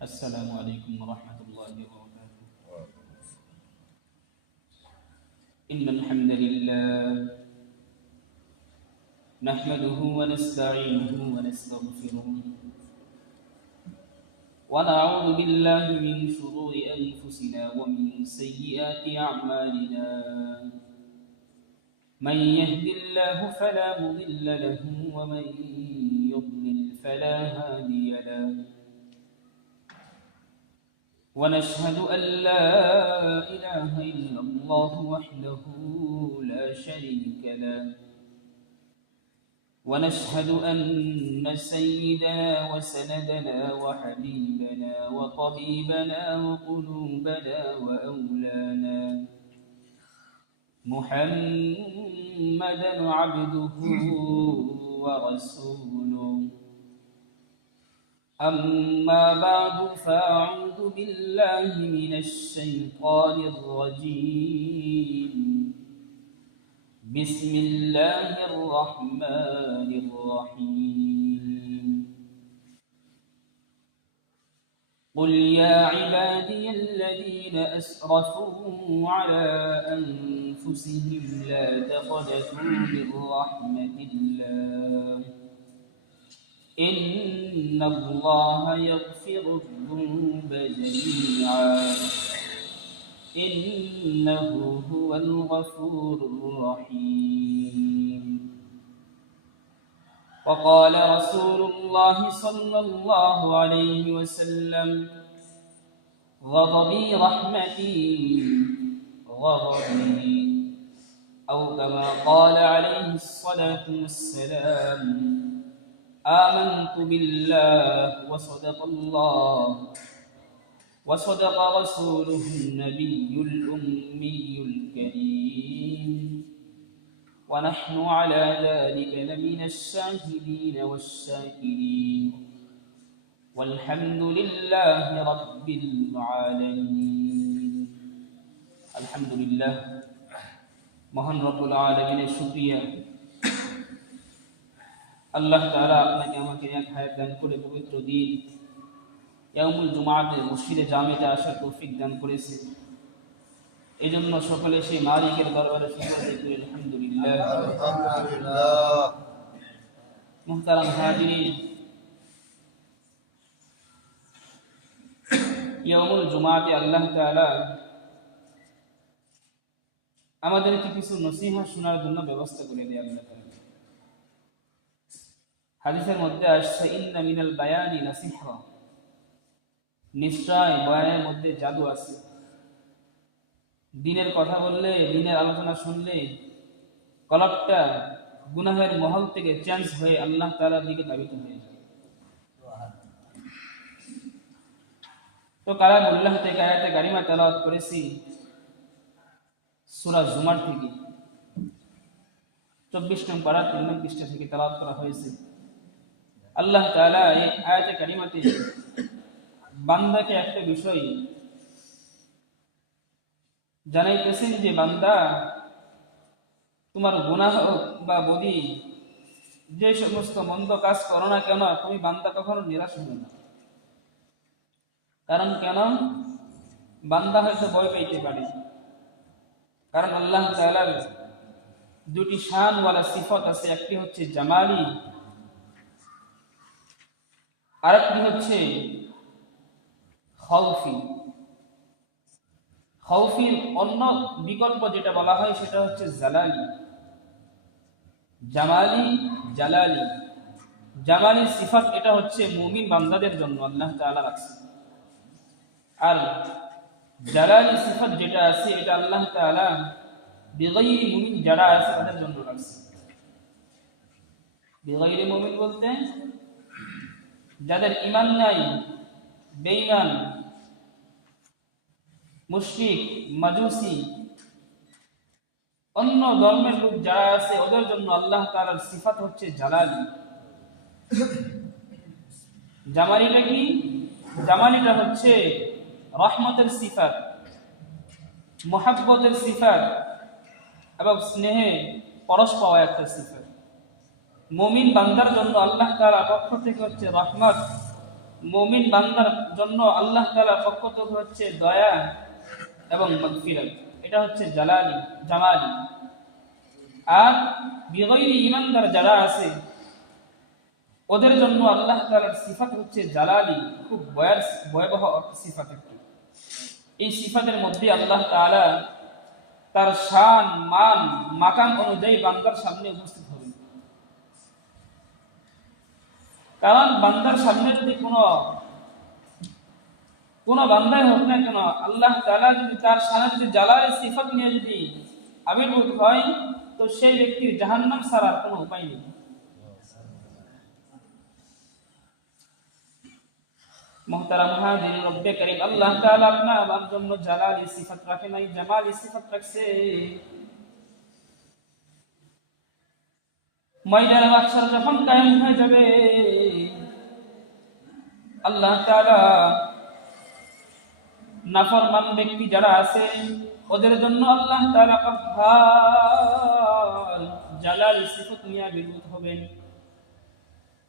السلام عليكم ورحمة الله وبركاته. إن الحمد لله نحمده ونستعينه ونستغفره ونعوذ بالله من شرور أنفسنا ومن سيئات أعمالنا. من يهد الله فلا مضل له ومن يضلل فلا هادي له. ونشهد أن لا إله إلا الله وحده لا شريك له. ونشهد أن سيدنا وسندنا وحبيبنا وطبيبنا وقلوبنا وأولانا محمدا عبده ورسوله. أما بعد فأعوذ بالله من الشيطان الرجيم. بسم الله الرحمن الرحيم. قل يا عبادي الذين أسرفوا على أنفسهم لا تقنطوا من رحمة الله إن الله يغفر الذنوب جميعا إنه هو الغفور الرحيم. وقال رسول الله صلى الله عليه وسلم: غضبي رحمتي غضبي، أو كما قال عليه الصلاة والسلام: آمنت بالله وصدق الله وصدق رسوله النبي الأمي الكريم، ونحن على ذلك لمن الشاهدين والشاكرين، والحمد لله رب العالمين. الحمد لله মহান রব্বুল আলামিনের শুকরিয়া। আল্লাহ তাআলা আপনাকে আমাকে এক হায়াত দান করে পবিত্র দিন ইয়াউমুল জুমআতে মসজিদে জামিতে আসার তৌফিক দান করেছে। এই জন্য সকলে সেই মালিকের দরবারে শুকর আদায় করি আলহামদুলিল্লাহ। আলহামদুলিল্লাহ। মুহতারাম হাজিরিন, ইয়াউমুল জুমআতে আল্লাহ তাআলা আমাদেরকে কিছু নসিহত শোনার জন্য ব্যবস্থা করে দেয়। আল্লাহ তাআলা হাদিসের মধ্যে আসছে, ইন্না মিনাল বায়ানি নাসিহা, নিশ্চয় বয়ানের মধ্যে জাদু আছে। দিনের কথা বললে, দিনের আলোচনা শুনলে কলবটা গুনাহের মহল থেকে চেঞ্জ হয়ে আল্লাহ তাআলার দিকে ধাবিত হয়ে যায়। তো কালামুল্লাহ থেকে আয়াতে কারিমা তেলাওয়াত করেছি সূরা জুমার থেকে 24 নং পারা 3 নং পৃষ্ঠা থেকে তেলাওয়াত করা হয়েছে। আল্লাহ তাআলা এই আয়াতে কারিমাতে বান্দাকে একটা বিষয় জানাইতেছেন যে, বান্দা, তোমার গুনাহ বা বদি যে সমস্ত মন্দ কাজ করো না কেন, তুমি বান্দা কখনো নিরাশ হবে না। কারণ কেন? বান্দা হয়তো ভয় পাইতে পারে, কারণ আল্লাহ তাআলার দুটি শানওয়ালা সিফত আছে। একটি হচ্ছে জামালি, আরেকটি হচ্ছে খাউফি। খাউফির অন্য বিকল্প যেটা বলা হয় সেটা হচ্ছে জালালি। জামালি, জালালি। জামালি সিফাত এটা হচ্ছে মুমিন বান্দাদের জন্য আল্লাহ তাআলা রাখছে, আর জালালি সিফাত যেটা আছে এটা আল্লাহ তাআলা বেগাইরি মুমিন যারা আছে তাদের জন্য রাখছে। বেগাইরি মুমিন বলতে যাদের ঈমান নাই, বেঈমান, মুশরিক, মাজুসি, অন্য ধর্মের লোক যারা আছে ওদের জন্য আল্লাহ তাআলার সিফাত হচ্ছে জালালি। জামালিটা কি? জামালিটা হচ্ছে রহমতের সিফাত, মুহাব্বতের সিফাত এবং স্নেহে পরশ পাওয়া একটা সিফাত। মুমিন বান্দার জন্য আল্লাহ তাআলার পক্ষ থেকে হচ্ছে রহমত মুমিন বান্দার জন্য আল্লাহ তাআলার পক্ষ থেকে হচ্ছে দয়া এবং মাগফিরাত, এটা হচ্ছে জামালি। আর বিগয়রি ঈমানদার যারা আছে ওদের জন্য আল্লাহ তাআলার সিফাত হচ্ছে জালালি, খুব ভয়াবহ সিফাত একটি। এই সিফাতের মধ্যে আল্লাহ তাআলা তার শান মান মাকাম অনুযায়ী বান্দার সামনে উপস্থিত হবে। কারণ বান্দার সামনে যদি কোনো বান্দাই হোক না কেন, আল্লাহ তাআলা যদি তার সামনে যদি জালালের সিফাত নিয়ে যদি আবির্ভূত হয়, তো সেই ব্যক্তির জাহান্নাম ছাড়ার কোনো উপায় নেই। মুহতারাম হাজিরিন, রব্বে কারীম আল্লাহ তাআলা আপনার জন্য জালালি সিফাত রাখে নাই, জামালি সিফাত রাখছে। ময়দানে মাহশার যখন কায়েম হয়ে যাবে, আল্লাহ তাআলা নাফরমান ব্যক্তি যারা আছে ওদের জন্য আল্লাহ তাআলা কাফফার জালালি সিফাত নিয়ে আবির্ভূত হবেন।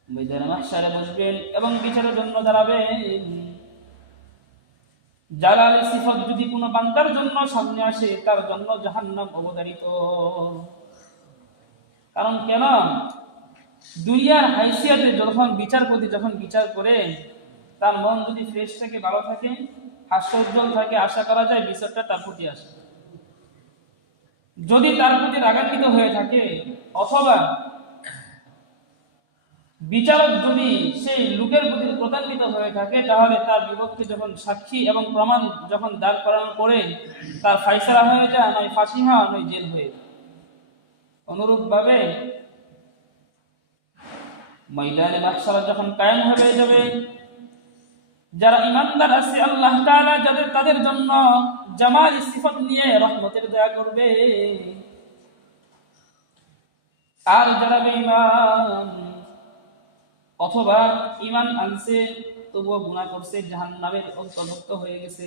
ময়দানে মাহশারে বসবেন এবং বিচারের জন্য দাঁড়াবেন। জালালি সিফাত যদি কোনো বান্দার জন্য সামনে আসে, তার জন্য জাহান্নাম অবধারিত। কারণ কেন? দুনিয়ার হাইসিয়াতে যখন বিচারপতি যখন বিচার করে, তার মন যদি ফ্রেশ থাকে, ভালো থাকে, হাস্যোজ্জ্বল থাকে, আশা করা যায় বিচারটা তার প্রতি আসে। যদি তার প্রতি রাগান্বিত হয়ে থাকে অথবা বিচারক যদি সেই লোকের প্রতি প্রতারিত হয়ে থাকে, তাহলে তার বিপক্ষে যখন সাক্ষী এবং প্রমাণ যখন দাঁড় করানোর পরে তার ফায়সালা হয়ে যায়, নয় ফাঁসি হয় নয় জেল হয়ে। অনুরূপ ভাবে ময়দানে মাহশার যখন কায়েম হয়ে যাবে, যারা ঈমানদার আছে আল্লাহ তাআলা তাদের জন্য জামালি সিফাত নিয়ে রহমতের দয়া করবে। আর যারা বেঈমান অথবা ঈমান আনছে তবুও গুনাহ করছে, জাহান্নামের অন্তর্ভুক্ত হয়ে গেছে,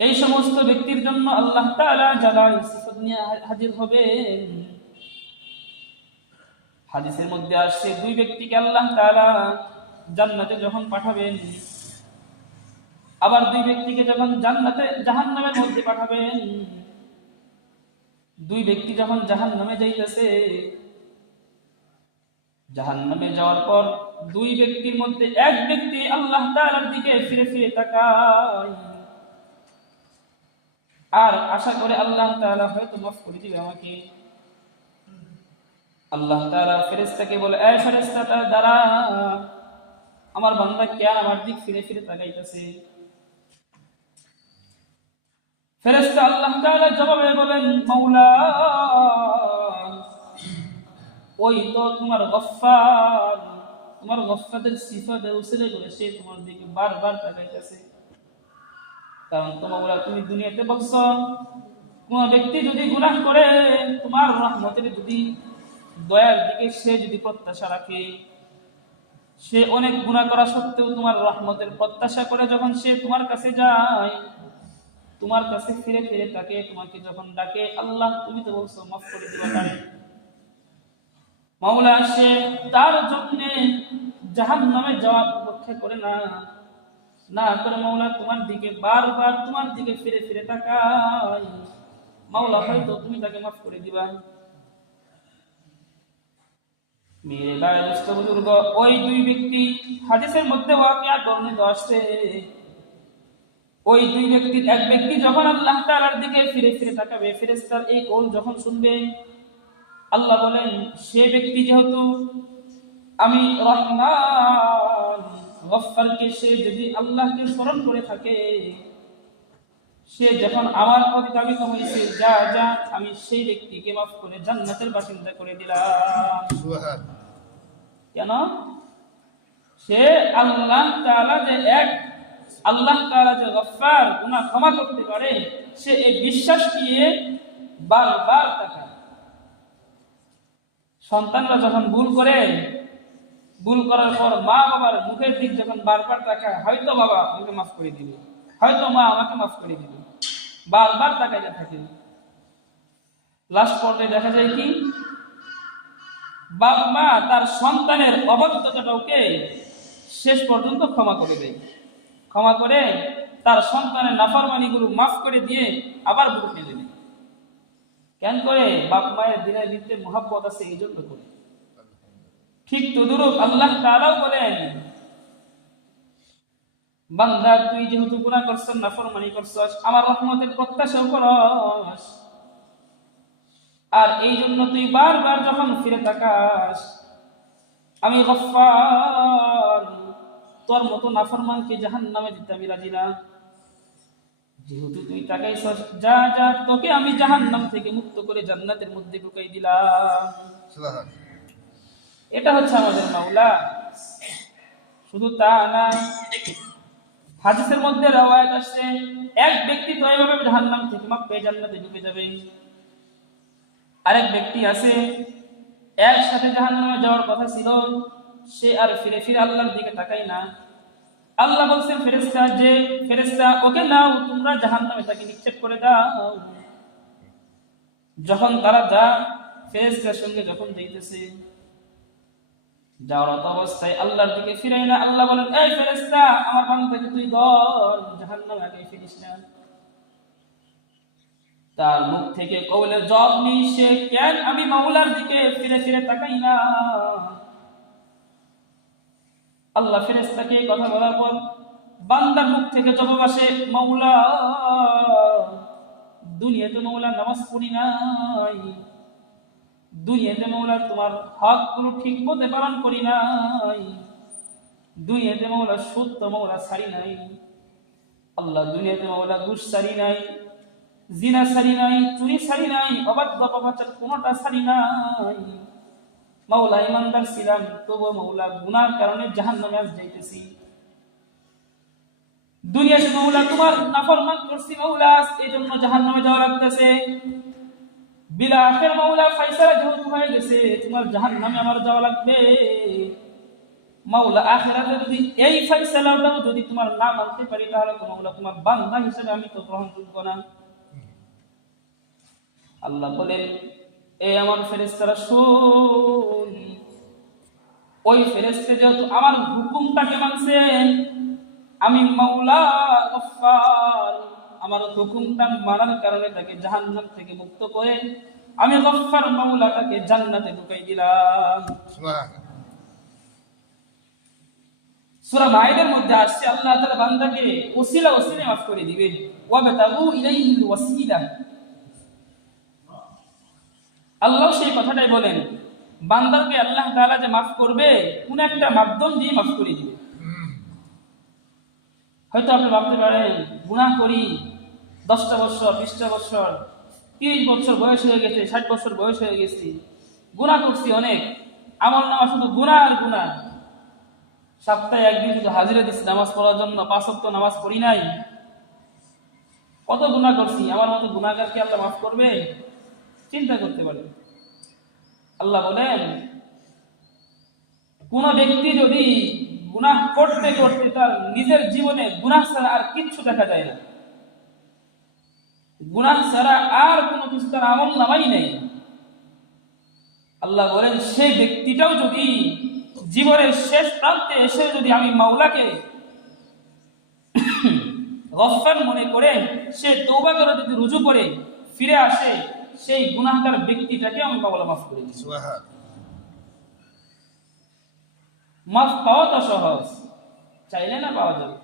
এই সমস্ত ব্যক্তির জন্য আল্লাহ তাআলা জালালি সিফাত নিয়ে হাজির হবেন। হাদিসের মধ্যে আসছে, দুই ব্যক্তিকে আল্লাহ তাআলা জান্নাতে যখন পাঠাবেন, আবার দুই ব্যক্তিকে যখন জাহান্নামের মধ্যে পাঠাবেন। দুই ব্যক্তি যখন জাহান্নামে যাইতেছে, জাহান্নামে যাওয়ার পর দুই ব্যক্তির মধ্যে এক ব্যক্তি আল্লাহ তাআলার দিকে ফিরে ফিরে তাকায় আর আশা করে আল্লাহ তাআলা হয়তো মাফ করে দিবে আমাকে। আল্লাহ তাআলা ফেরেশতাকে বলে, এই ফেরেশতাটা দাঁড়া, আমার বান্দা কেন আমার দিক ফিরে ফিরে তাকাইতেছে? ফেরেশতা আল্লাহ তাআলা জবাবে বলেন, মাওলা, ওই তো তোমার গফফার, তোমার গফফাতের সিফাত উসিলে করে সে তোমার দিকে বারবার তাকাইতেছে। কারণ তোমরা তুমি দুনিয়াতে বলছো, কোন ব্যক্তি যদি গুনাহ করে তোমার রহমতের যদি দয়ার দিকে সে যদি প্রত্যাশা রাখে, সে অনেক গুনাহ করা সত্ত্বেও তোমার রহমতের প্রত্যাশা করে যখন সে তোমার কাছে যায়, তোমার কাছে ফিরে ফিরে তাকে তোমাকে যখন ডাকে, আল্লাহ তুমি তো বলছো মাফ করে দিবা তারে, মাওলা সে তার জন্য জাহান্নামে যাওয়ার অপেক্ষা করে না করে মাওলা তোমার দিকে বারবার তোমার দিকে ফিরে ফিরে তাকায়, মাওলা হয়তো তুমি তাকে মাফ করে দিবা। মেরে ভাই দোস্ত বুজুর্গ, ওই দুই ব্যক্তি হাদিসের মধ্যে ওয়াকিয়া বর্ণিত আসছে, ওই দুই ব্যক্তির এক ব্যক্তি যখন আল্লাহ তাআলার দিকে ফিরে ফিরে তাকাবে, ফেরেশতার এই কওল যখন শুনবে, আল্লাহ বলেন সে ব্যক্তি যেহেতু আমি রহমান গফফারকে সে যদি আল্লাহকে স্মরণ করে থাকে, সে যখন আমার প্রতি দাবি করেছে, যা যা আমি সেই ব্যক্তিকে মাফ করে জান্নাতের বাসিন্দা করে দিলাম। সুবহানাল্লাহ। কেন? সে আল্লাহ তাআলা যে এক, আল্লাহ তাআলা যে গফফার, গুনাহ ক্ষমা করতে পারে, সে এই বিশ্বাস নিয়ে বারবার তাকায়। সন্তানরা যখন ভুল করে, ভুল করার পর মা বাবার মুখের দিক যখন বারবার তাকায়, হয়তো বাবা আমাকে মাফ করে দিবে, হয়তো মা আমাকে মাফ করে দিবে, বারবার তাকাইতে থাকে। লাস্ট পর্যায়ে দেখা যায় কি, বাবা মা তার সন্তানের অবাধ্যতাটাকে শেষ পর্যন্ত ক্ষমা করে দেয়, ক্ষমা করে তার সন্তানের নাফরমানিগুলো মাফ করে দিয়ে আবার বুক মেলে নেয়। কেন করে? বাপ মায়ের দিনের ভিতরে মহাব্বত আছে, এই জন্য করে। ঠিক তদুরূপ আল্লাহ তাআলাও বলেন, বান্দা তুই যেহেতু গুনাহ করছস, নাফরমানি করছস, আমার রহমতের প্রত্যাশা করস, আর এই জন্য তুই বারবার যখন ফিরে তাকাস, আমি গফফার, তোর মতো নাফরমানকে জাহান্নামে দিতে আমি রাজি না। যেহেতু তুই তাকাইছস, যা যা, তোকে আমি জাহান্নাম থেকে মুক্ত করে জান্নাতের মধ্যে ঢুকাই দিলাম। সুবহানাল্লাহ। এটা হচ্ছে আমাদের মাওলা। শুধু তা না, হাদিসের মধ্যে রওয়ায়াত আছে, এক ব্যক্তি তো এইভাবে জাহান্নাম থেকে মাফ পেয়ে জান্নাতে ঢুকে যাবে। আরেক ব্যক্তি আছে, একসাথে জাহান্নামে যাওয়ার কথা ছিল, সে আর ফিরে ফিরে আল্লাহর দিকে তাকায় না। আল্লাহ বলছেন ফেরেশতা, যে ফেরেশতা ওকে নাও, তোমরা জাহান্নামে তাকে নিক্ষেপ করে দাও। যখন তারা যা ফেরেশতার সঙ্গে যখন যাইতেছে, যাওয়ার অবস্থায় আল্লাহর দিকে ফিরাই না। আল্লাহ বলেন, এই ফেরেশতা, আমার বান্দাকে তুই ধর, জাহান্নামে আগে ফেলিস না। তার মুখ থেকে কওলের জবাব নেই, সে কেন আমি মাওলার দিকে ফিরে ফিরে তাকাই না। আল্লাহ ফেরেশতাকে কথা বলার পর বান্দার মুখ থেকে জবাব আসে, মাওলা, দুনিয়াতে মাওলা নামাজ পড়ি নাই, দুনিয়াতে মাওলা তোমার হকগুলো ঠিক মতো পালন করি নাই, দুনিয়াতে মাওলা সত্য মাওলা ছাড়ি নাই, আল্লাহ দুনিয়াতে মাওলা ঘুষ ছাড়ি নাই, জিনা ছাড়ি নাই, চুরি ছাড়ি নাই, অবাধ্য অপবাচার কোনোটা ছাড়ি নাই। মাওলা ইমানদার ছিলাম, তবু মাওলা গুনার কারণে জাহান্নামে আজ যাইতেছি। দুনিয়াতে মাওলা তোমার নাফরমান করছি মাওলা, এই জন্য জাহান্নামে যাওয়া লাগতেছে। বিল আখির মাওলা ফয়সালা যেহেতু হয়ে গেছে, তোমার জাহান্নামে আমার যাওয়া লাগবে। মাওলা আখিরাতে যদি এই ফয়সালাটাও যদি তোমার না মানতে পারি, তাহলে তো মাওলা তোমার বান্দা হিসেবে আমি তো গ্রহণযোগ্য না। আল্লাহ বলেন, এই আমার ফেরেশতারা শুন, ওই ফেরেশতা যেহেতু আমার হুকুমটাকে মানছেন, আমি মাওলা গফফার, আমার হুকুমটা মানার কারণে তাকে জাহান্নাম থেকে মুক্ত করে আমি গফফার মাওলা তাকে জান্নাতে ঢুকাই দিলাম। সুবহানাল্লাহ। সূরা মাইদার মধ্যে আসছে, আল্লাহ তাআলা বান্দাকে ওসিলা ওসিলে মাফ করে দিবেন। ওয়াবতাগু ইলাইহিল ওয়াসিলা, আল্লাহ সেই কথাটাই বলেন, বান্দাকে আল্লাহ তাআলা যে মাফ করবে, কোন একটা মাধ্যম দিয়ে মাফ করে দিবে। হয়তো আপনি ভাবতে পারেন, গুনাহ করি, 10টা বছর, 20টা বছর, 30 বছর বয়স হয়ে গেছে, 60 বছর বয়স হয়ে গেছে, গুনাহ করছি অনেক, আমলনামা শুধু গুনাহ আর গুনাহ। সপ্তাহে একদিন শুধু হাজিরা দিচ্ছি নামাজ পড়ার জন্য, 5 ওয়াক্ত নামাজ পড়ি নাই, কত গুনাহ করছি, আমার মতো গুনাহগারকে আল্লাহ মাফ করবে? চিন্তা করতে পারে। আল্লাহ বলেন, কোন ব্যক্তি যদি গুনাহ করতে করতে তার নিজের জীবনে গুনাহ ছাড়া আর কিচ্ছু দেখা যায় না, গুনাহ ছাড়া আর কোনো কিছু তার আমলনামাই নেই, আল্লাহ বলেন সেই ব্যক্তিটাও যদি জীবনের শেষ প্রান্তে এসে যদি আমি মাওলাকে গফফার মনে করে সে তওবা করে যদি রুজু করে ফিরে আসে, সেই গুনাহগার ব্যক্তিটাকে আমি মাওলা মাফ করে দিই। সুবহানাল্লাহ। মাফ পাওয়া তো সহজ, চাইলে না পাওয়া যাবে।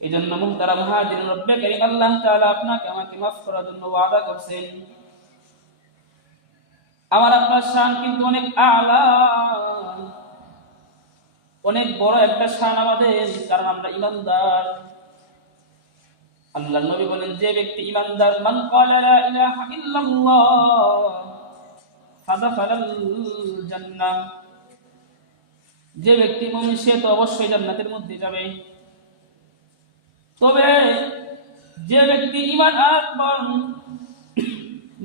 এই জন্য মুহতারাম হাজিরিন, রব্বে কারীম আল্লাহ তাআলা আপনাকে আমাকে মাফ করার জন্য ওয়াদা করছেন। আমার আপনার শান কিন্তু অনেক আলা, অনেক বড় একটা শান আমাদের, কারণ আমরা ঈমানদার। আল্লাহর নবী বলেন, যে ব্যক্তি ঈমানদার, মান ক্বালা লা ইলাহা ইল্লাল্লাহ ফাদাখালাল জান্নাহ, যে ব্যক্তি মুমিন সে তো অবশ্যই জান্নাতের মধ্যে যাবে। তবে যে ব্যক্তি ঈমান আকবার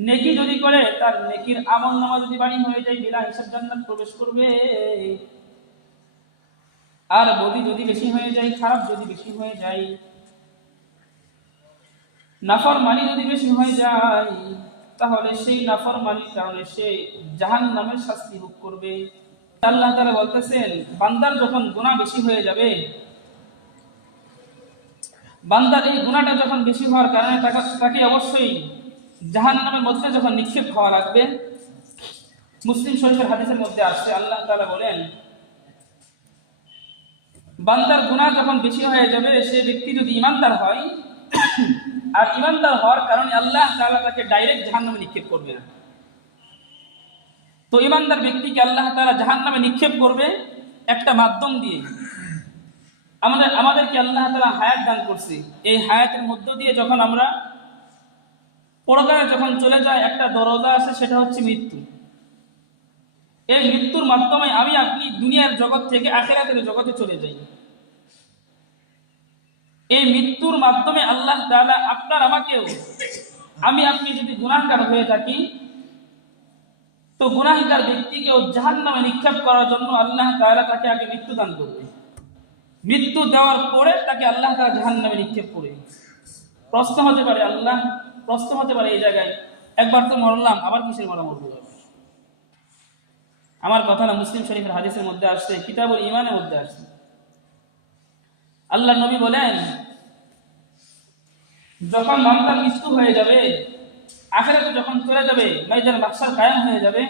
নেকি যদি করে, তার নেকির আমলনামা যদি বাড়ি হয়ে যায়, বিনা হিসাব জান্নাত প্রবেশ করবে। আর বদি যদি বেশি হয়ে যায়, খারাপ যদি বেশি হয়ে যায়, নাফরমানি যদি বেশি হয়ে যায়, তাহলে সেই নাফরমানির কারণে সে জাহান্নামের শাস্তি ভোগ করবে। আল্লাহ তাআলা বলতেছেন, বান্দার যখন গুনাহ বেশি হয়ে যাবে, বান্দার এই গুনাহটা যখন বেশি হওয়ার কারণে তাকে অবশ্যই জাহান্নামের মধ্যে যখন নিক্ষেপ হওয়া লাগবে। মুসলিম শরীফের হাদিসের মধ্যে আসছে, আল্লাহ তাআলা বলেন, বান্দার গুনাহ যখন বেশি হয়ে যাবে, সে ব্যক্তি যদি ঈমানদার হয়, আর ঈমানদার হওয়ার কারণে আল্লাহ তাআলা তাকে ডাইরেক্ট জাহান্নামে নিক্ষেপ করবে না। তো ঈমানদার ব্যক্তিকে আল্লাহ তাআলা জাহান্নামে নিক্ষেপ করবে একটা মাধ্যম দিয়ে। আমাদেরকে আল্লাহ তাআলা হায়াত দান করছে, এই হায়াতের মধ্য দিয়ে যখন আমরা পরকালে যখন চলে যায়, একটা দরজা আছে, সেটা হচ্ছে মৃত্যু। এই মৃত্যুর মাধ্যমে আমি আপনি দুনিয়ার জগৎ থেকে আখিরাতের জগতে চলে যাই। এই মৃত্যুর মাধ্যমে আল্লাহ তাআলা আপনার আমাকেও, আমি আপনি যদি গুনাহগার হয়ে থাকি, তো গুনাহগার ব্যক্তিকেও জাহান্নামে নিক্ষেপ করার জন্য আল্লাহ তাআলা তাকে আগে মৃত্যু দান করবে। মৃত্যু দেওয়ার পরে তাকে আল্লাহ তাআলা জাহান্নামে নিক্ষেপ করবে। প্রশ্ন হতে পারে এই জায়গায়, একবার তো মরলাম, আবার কিসের মরবো? আমার কথা না, মুসলিম শরীফের হাদিসের মধ্যে আসছে, কিতাবুল ঈমানের মধ্যে আসছে। আল্লাহ নবী বলেন, যখন বান্দার মৃত্যু হয়ে যাবে, আখিরাতে যখন চলে যাবে, ময়দানে মাহশার কায়েম হয়ে যাবে,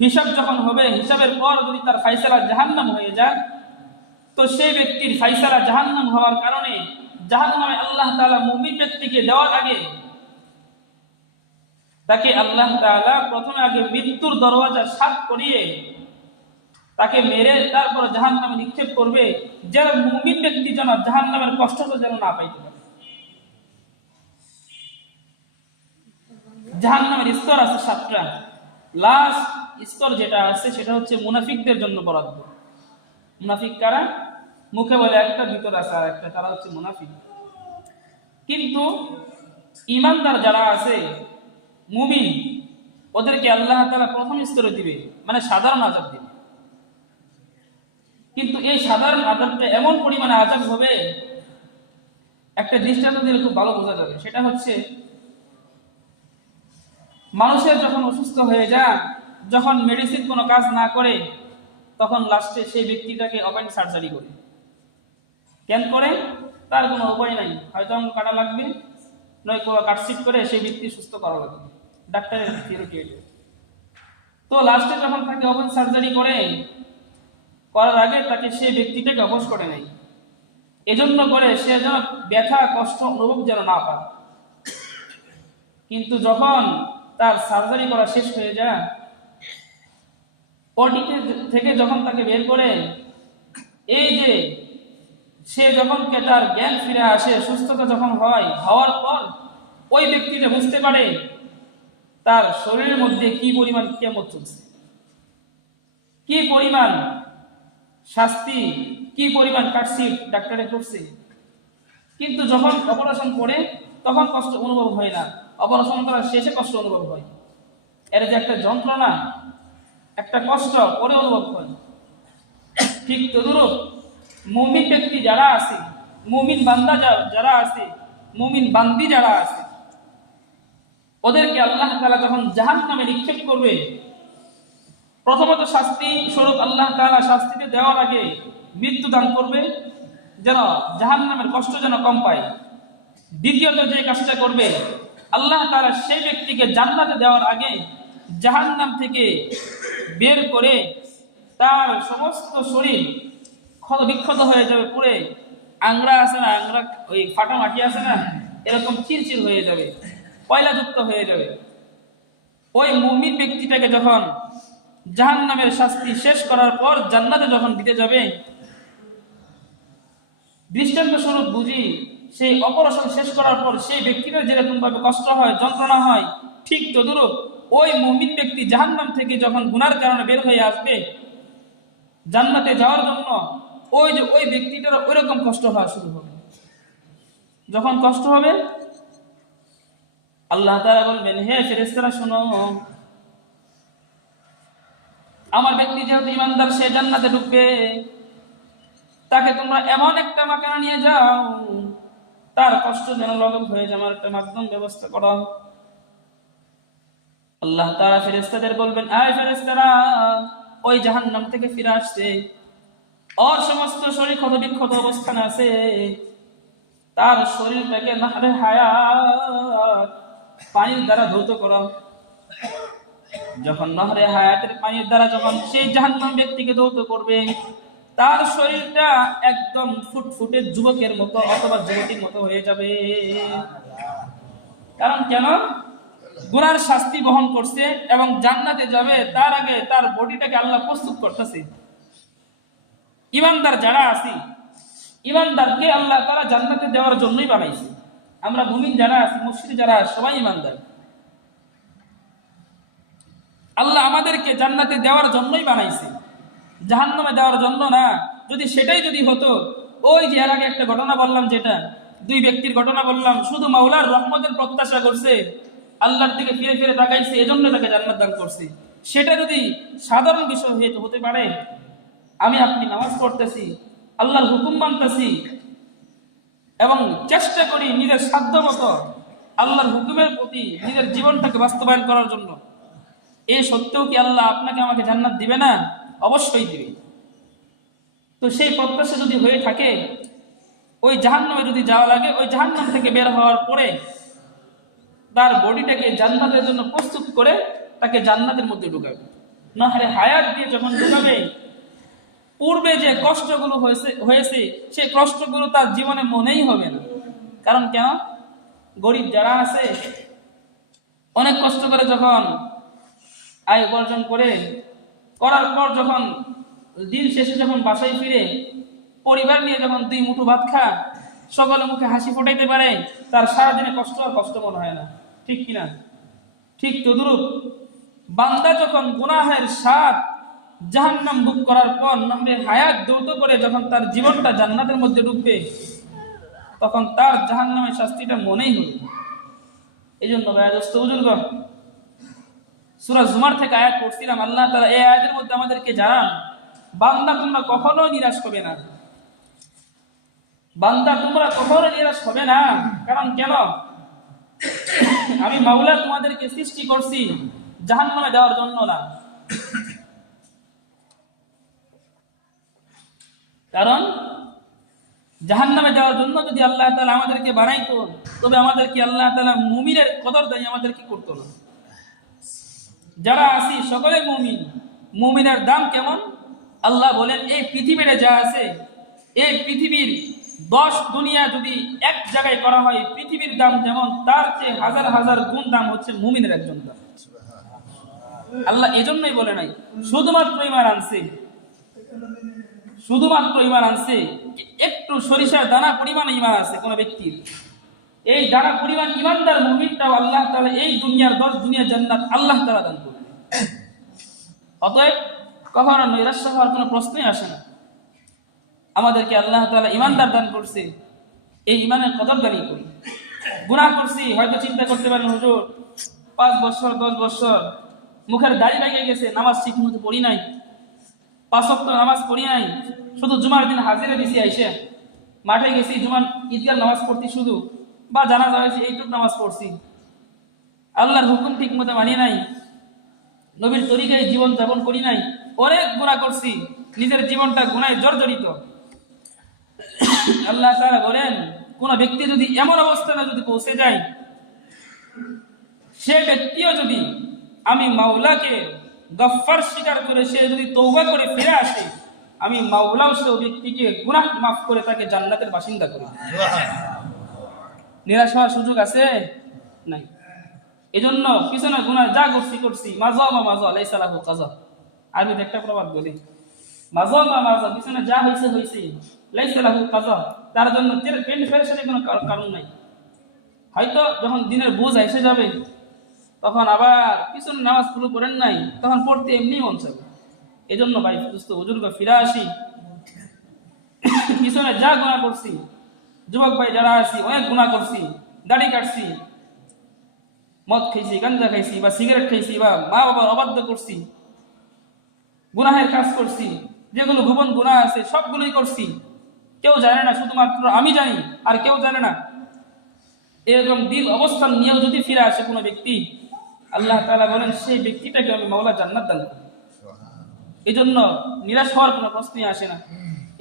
হিসাব যখন হবে, হিসাবের পর যদি তার ফায়সালা জাহান্নাম হয়ে যায়, তো সেই ব্যক্তির ফায়সালা জাহান্নাম হওয়ার কারণে জাহান্নামে আল্লাহ তাআলা মুমিন ব্যক্তিকে দেওয়ার আগে তাকে আল্লাহ তাআলা প্রথমে আগে মৃত্যুর দরওয়াজা সাত করিয়ে তাকে মেরে তারপর জাহান্নামে নিক্ষেপ করবে, যেন মুমিন ব্যক্তি যেন জাহান্নামের কষ্টটা যেন না পাইতে পারে। জাহান্নামের স্তর আছে 7টা। লাস্ট স্তর যেটা আছে সেটা হচ্ছে মুনাফিকদের জন্য বরাদ্দ। মুনাফিক কারা? মুখে বলে একটা, ভিতরে আছে আর একটা, তারা হচ্ছে মুনাফিক। কিন্তু ঈমানদার যারা আছে, মুমিন, ওদেরকে আল্লাহ তাআলা প্রথম স্তরে দিবে, মানে সাধারণ আযাব দিবে। কিন্তু এই সাধারণ আযাবটা এমন পরিমাণে আযাব হবে, একটা দৃষ্টান্ত দিলে খুব ভালো বোঝা যাবে। সেটা হচ্ছে, মানুষের যখন অসুস্থ হয়ে যায়, যখন মেডিসিন কোনো কাজ না করে, তখন লাস্টে সেই ব্যক্তিটাকে ওপেন সার্জারি করে। কেন করে? তার কোনো উপায় নাই, হয়তো আমার কাটা লাগবে, নয় কোনো কাটছিট করে সেই ব্যক্তি সুস্থ করা লাগবে, ডাক্তারের থিওরি এটা। তো লাস্টে যখন তাকে ওপেন সার্জারি করার আগে তাকে সেই ব্যক্তিটাকে অবশ করে নেয়, এজন্য করে সে যেন ব্যথা কষ্ট অনুভব যেন না পায়। কিন্তু যখন তার সার্জারি করা শেষ হয়ে যায়, ওটি থেকে যখন তাকে বের করে, এই যে সে যখন তার জ্ঞান ফিরে আসে, সুস্থতা যখন হওয়ার পর ওই ব্যক্তিটা বুঝতে পারে তার শরীরের মধ্যে কি পরিমাণ কিয়ামত চলছে, কি পরিমাণ শাস্তি, কি পরিমাণ কাটছিট ডাক্তারে করছে। কিন্তু যখন অপারেশন করে তখন কষ্ট অনুভব হয় না, অপারেশন করার শেষে কষ্ট অনুভব হয়। এর যে একটা যন্ত্রণা, একটা কষ্ট পরে অনুভব হয়। ঠিক তদুরূপ মুমিন ব্যক্তি যারা আছে, মুমিন বান্দা যারা আছে, মুমিন বান্দি যারা আছে, ওদেরকে আল্লাহ তাআলা যখন জাহান্নামে নিক্ষেপ করবে, প্রথমত শাস্তি স্বরূপ আল্লাহ তাআলা শাস্তিতে দেওয়ার আগে মৃত্যু দান করবে, যেন জাহান্নামের কষ্ট যেন কম পায়। দ্বিতীয়ত যে কাজটা করবে, আল্লাহ তাআলা সেই ব্যক্তিকে জান্নাতে দেওয়ার আগে জাহান্নাম থেকে বের করে তার সমস্ত শরীর ক্ষত বিক্ষত হয়ে যাবে, পুরে আংরা আছে না, আংরা ওই ফাটা মাটি আছে না, এরকম চিরচির হয়ে যাবে, কয়লাযুক্ত হয়ে যাবে। ওই মুমিন ব্যক্তিটাকে যখন জাহান্নামের শাস্তি শেষ করার পর জান্নাতে যখন দিতে যাবে, দৃষ্টান্ত স্বরূপ বুঝি, সেই অপারেশন শেষ করার পর সেই ব্যক্তিটার যেরকম ভাবে কষ্ট হয়, যন্ত্রণা হয়, ঠিক তদুরূপ ওই মুমিন ব্যক্তি জাহান্নাম থেকে যখন গুনার কারণে বের হয়ে আসবে জান্নাতে যাওয়ার জন্য, ওই ব্যক্তিটার ওইরকম কষ্ট হওয়া শুরু হবে। যখন কষ্ট হবে, আল্লাহ তাআলা বলবেন, হে ফেরেশতারা শোনো, আমার ব্যক্তি যেহেতু ঈমানদার, সে জান্নাতে ঢুকবে, তাকে তোমরা এমন একটা মাকানা নিয়ে যাও, তার কষ্ট যেন লাঘব হয়ে যায়, আমার একটা মাধ্যম ব্যবস্থা করো। আল্লাহ তাআলা ফেরেশতাদের বলবেন, আয় ফেরেশতারা, ওই জাহান্নাম থেকে ফিরে আসছে, ওর সমস্ত শরীর ক্ষত বিক্ষত অবস্থানে আছে, তার শরীরটাকে নাহরে হায়াত পানির দ্বারা ধৌত করা। যখন নহরে হায়াতের পানির দ্বারা যখন সেই জাহান্নাম ব্যক্তিকে ধৌত করবে, তার শরীরটা একদম ফুটফুটে যুবকের মতো অথবা যুবতীর মতো হয়ে যাবে। কারণ কেন? গুনার শাস্তি বহন করছে এবং জান্নাতে যাবে, তার আগে তার বডিটাকে আল্লাহ প্রস্তুত করতেছে। ইমানদার যারা আছি, ইমানদারকে আল্লাহ তাআলা জান্নাতে দেওয়ার জন্যই বানাইছে। আমরা মুমিন যারা আছি, মুসলিম যারা, সবাই ইমানদার। আল্লাহ আমাদেরকে জান্নাতে দেওয়ার জন্যই বানাইছে, জাহান্নামে দেওয়ার জন্য না। যদি সেটাই যদি হতো, ওই যে এর আগে একটা ঘটনা বললাম, যেটা দুই ব্যক্তির ঘটনা বললাম, শুধু মাওলার রহমতের প্রত্যাশা করছে, আল্লাহর দিকে ফিরে ফিরে তাকাইছে, এজন্য তাকে জান্নাত দান করছে, সেটা যদি সাধারণ বিষয় হতে পারে, আমি আপনি নামাজ পড়তেছি, আল্লাহর হুকুম মানতেছি এবং চেষ্টা করি নিজের সাধ্য মতো আল্লাহর হুকুমের প্রতি নিজের জীবনটাকে বাস্তবায়ন করার জন্য, এই সত্ত্বেও কি আল্লাহ আপনাকে আমাকে জান্নাত দিবে না? অবশ্যই দিবে। তো সেই প্রত্যাশা যদি হয়ে থাকে, ওই জাহান্নামে যদি যাওয়া লাগে, ওই জাহান্নাম থেকে বের হওয়ার পরে তার বডিটাকে জান্নাতের জন্য প্রস্তুত করে তাকে জান্নাতের মধ্যে ঢুকাবে। নাহলে হায়াত দিয়ে যখন ঢুকাবে, পূর্বে যে কষ্টগুলো হয়েছে সেই কষ্টগুলো তার জীবনে মনেই হবে না। কারণ কেন? গরিব যারা আছে, অনেক কষ্ট করে যখন আয় উপার্জন করার পর যখন দিন শেষে যখন বাসায় ফিরে পরিবার নিয়ে যখন দুই মুঠো ভাত খা, সকলে মুখে হাসি ফোটাইতে পারে, তার সারাদিনে কষ্ট আর কষ্ট মনে হয় না। ঠিক কিনা? ঠিক তদ্রূপ বান্দা যখন গুনাহের স্বাদ জাহান্নাম ভোগ করার পর নহরে হায়াত দৌত করে যখন তার জীবনটা জান্নাতের মধ্যে ঢুকবে, তখন তার জাহান্নামের শাস্তিটা মনেই হবে। এই জন্য দোস্ত বুজুর্গ, সূরা জুমার থেকে আয়াত পড়ছিলাম, আল্লাহ তাআলা এই আয়াতের মধ্যে আমাদেরকে জানান, বান্দা তোমরা কখনো নিরাশ হবে না, বান্দা তোমরা কখনো নিরাশ হবে না। কারণ কেন? আমি মাওলা তোমাদেরকে সৃষ্টি করছি জাহান্নামে দেওয়ার জন্য না। কারণ জাহান্নামে যাওয়ার জন্য যদি আল্লাহ তাআলা আমাদেরকে বানাইতো, তবে আমাদেরকে আল্লাহ তাআলা মুমিনের কদর দাই আমাদের কি করতো না। যারা আছি সকলে মুমিন, মুমিনের দাম কেমন? আল্লাহ বলেন, এই পৃথিবীতে যা আছে, এই পৃথিবীর 10 দুনিয়া যদি এক জায়গায় করা হয়, পৃথিবীর দাম যেমন, তার চেয়ে হাজার হাজার গুণ দাম হচ্ছে মুমিনের একজন দাম। আল্লাহ এজন্যই বলে নাই শুধুমাত্র ঈমান আনছে, শুধুমাত্র ঈমান আনছে, একটু সরিষার দানা পরিমাণ ঈমান আছে কোন ব্যক্তির, এই দানা পরিমাণ ঈমানদার মুমিনটাও আল্লাহ তাআলা এই দুনিয়ার 10 দুনিয়া জান্নাত আল্লাহ তাআলা দান করবে। অতএব কখনো নৈরাশ্য হওয়ার কোনো প্রশ্নই আসে না। আমাদেরকে আল্লাহ তাআলা ঈমানদার দান করছে, এই ঈমানের কদরদারি করি। গুনাহ করছি, হয়তো চিন্তা করতে পারেন, হুজুর 5 বছর 10 বছর মুখের দাড়ি ভেঙে গেছে, নামাজ ঠিক মতো পড়ি নাই, 5 ওয়াক্ত নামাজ পড়ি নাই, শুধু জুমার দিন হাজিরা দিছি, আইসে মাঠে গেছি জুমার ঈদগাহ নামাজ পড়তে শুধু, বা জানাজা হয়েছে এইটুকু নামাজ পড়ছি, আল্লাহর হুকুম ঠিক মতো মানি নাই, নবীর তরিকায় জীবন যাপন করি নাই, অনেক গুনাহ করছি, নিজের জীবনটা গুনাহে জর্জরিত। আল্লাহ তাআলা বলেন, কোন ব্যক্তি যদি এমন অবস্থানে যদি পৌঁছে যায়, সে ব্যক্তিও যদি আমি মাওলাকে গফফার স্বীকার করে সে যদি তওবা করে ফিরে আসে, আমি মাওলাও সে ব্যক্তিকে গুনাহ মাফ করে তাকে জান্নাতের বাসিন্দা করি। নিরাশ হওয়ার সুযোগ আছে? নাই। এজন্য পিছনে গুনাহ যা করছি মাজা মা মাজা লাইসা লাহু কাযা। আমি একটা প্রবাদ বলি, মাজা মা মাজা, পিছনে যা হইছে লাইসা লাহু কাযা, তার জন্য পেন ফেরেশানের কোনো কারণ নাই। হয়তো যখন দিনের বোঝ এসে যাবে, তখন আবার পিছনে নামাজ পুরো করেন নাই, তখন পড়তে এমনি মন চাবে। এজন্য ভাই দোস্ত বুজুর্গ, ফিরে আসি, পিছনে যা গুনাহ করছি, যুবক ভাই যারা আছি অনেক গুনাহ করছি, দাড়ি কাটছি, মদ খাইছি, গাঞ্জা খাইছি, বা সিগারেট খাইছি, বা মা বাবার অবাধ্য করছি, গুনাহের কাজ করছি, যেগুলো গোপন গুনাহ আছে সবগুলোই করছি, কেউ জানে না, শুধুমাত্র আমি জানি, আর কেউ জানে না। এরকম দিল অবস্থান নিয়েও যদি ফিরে আসে কোনো ব্যক্তি, আল্লাহ তাআলা বলেন সেই ব্যক্তিটাকে আমি মাওলা জান্নাত দান করি। এই জন্য নিরাশ হওয়ার কোনো প্রশ্নই আসে না।